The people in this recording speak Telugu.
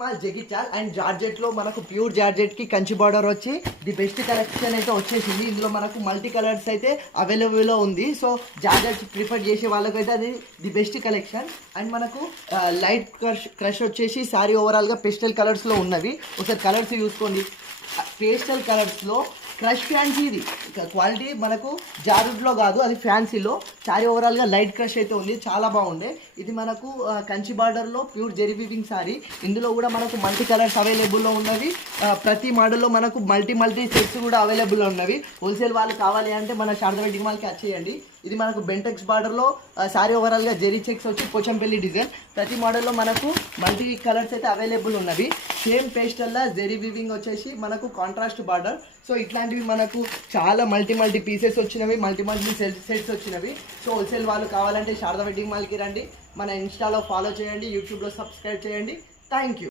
మాల్ జగిత్యాల్ అండ్ జార్జెట్ లో మనకు ప్యూర్ జార్జెట్ కి కంచి బార్డర్ వచ్చి ది బెస్ట్ కలెక్షన్ అయితే వచ్చేసింది. ఇందులో మనకు మల్టీ కలర్స్ అయితే అవైలబుల్ లో ఉంది. సో జార్జెట్ ప్రిఫర్ చేసే వాళ్ళకైతే అది ది బెస్ట్ కలెక్షన్. అండ్ మనకు లైట్ క్రష్ వచ్చేసి శారీ ఓవరాల్ గా పెస్టల్ కలర్స్ లో ఉన్నవి. ఒకసారి కలర్స్ చూసుకోండి. పేస్టల్ కలర్స్ లో క్రష్ ఫ్యాన్సీ, ఇది క్వాలిటీ మనకు జారుడ్లో కాదు, అది ఫ్యాన్సీలో. శారీ ఓవరాల్గా లైట్ క్రష్ అయితే ఉంది, చాలా బాగుండే. ఇది మనకు కంచి బార్డర్లో ప్యూర్ జెరీ వీవింగ్ శారీ. ఇందులో కూడా మనకు మల్టీ కలర్స్ అవైలబుల్లో ఉన్నవి. ప్రతి మోడల్లో మనకు మల్టీ సెట్స్ కూడా అవైలబుల్లో ఉన్నవి. హోల్సేల్ వాళ్ళు కావాలి అంటే మన శారదా వెడ్డింగ్ మాల్కి వచ్చేయండి. ఇది మనకు బెంటెక్స్ బార్డర్లో శారీ ఓవరాల్గా జెరీ చెక్స్ వచ్చి పోచంపల్లి డిజైన్. ప్రతి మోడల్లో మనకు మల్టీ కలర్స్ అయితే అవైలబుల్ ఉన్నవి. సేమ్ పేస్టల్లా జెరీ వీవింగ్ వచ్చేసి మనకు కాంట్రాస్ట్ బార్డర్. సో ఇట్లాంటివి మనకు చాలా మల్టీ పీసెస్ వచ్చినవి, మల్టీ సెట్స్ వచ్చినవి. సో హోల్సేల్ వాళ్ళు కావాలంటే శారదా వెడ్డింగ్ మాల్కి రండి. మన ఇన్స్టాలో ఫాలో చేయండి, యూట్యూబ్లో సబ్స్క్రైబ్ చేయండి. Thank you.